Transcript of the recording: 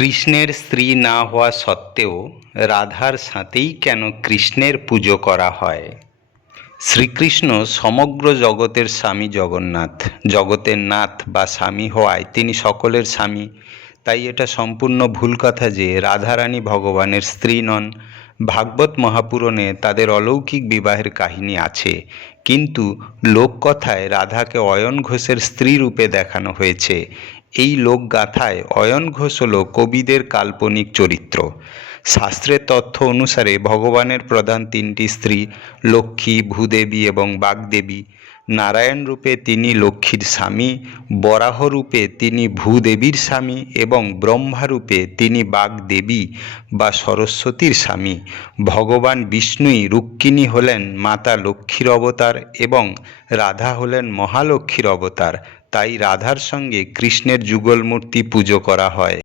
কৃষ্ণের স্ত্রী না হওয়া সত্ত্বেও রাধার সাথেই কেন কৃষ্ণের পুজো করা হয়? শ্রীকৃষ্ণ সমগ্র জগতের স্বামী জগন্নাথ, জগতের নাথ বা স্বামী হওয়ায় তিনি সকলের স্বামী। তাই এটা সম্পূর্ণ ভুল কথা যে রাধারানী ভগবানের স্ত্রী নন। ভাগবত মহাপুরাণে তাদের অলৌকিক বিবাহের কাহিনী আছে, কিন্তু লোককথায় রাধাকে অয়ন ঘোষের স্ত্রী রূপে দেখানো হয়েছে। এই লোকগাথায় অয়ন ঘোষ হল কবিদের কাল্পনিক চরিত্র। শাস্ত্রের তথ্য অনুসারে ভগবানের প্রধান তিনটি স্ত্রী, লক্ষ্মী, ভূদেবী এবং বাগদেবী। নারায়ণ রূপে তিনি লক্ষ্মীর স্বামী, বরাহ রূপে তিনি ভূদেবীর স্বামী এবং ব্রহ্মা রূপে তিনি বাগদেবী বা সরস্বতীর স্বামী। ভগবান বিষ্ণুই রুক্মিণী হলেন মাতা লক্ষ্মীর অবতার এবং রাধা হলেন মহালক্ষ্মীর অবতার। তাই রাধার সঙ্গে কৃষ্ণের যুগল মূর্তি পুজো করা হয়।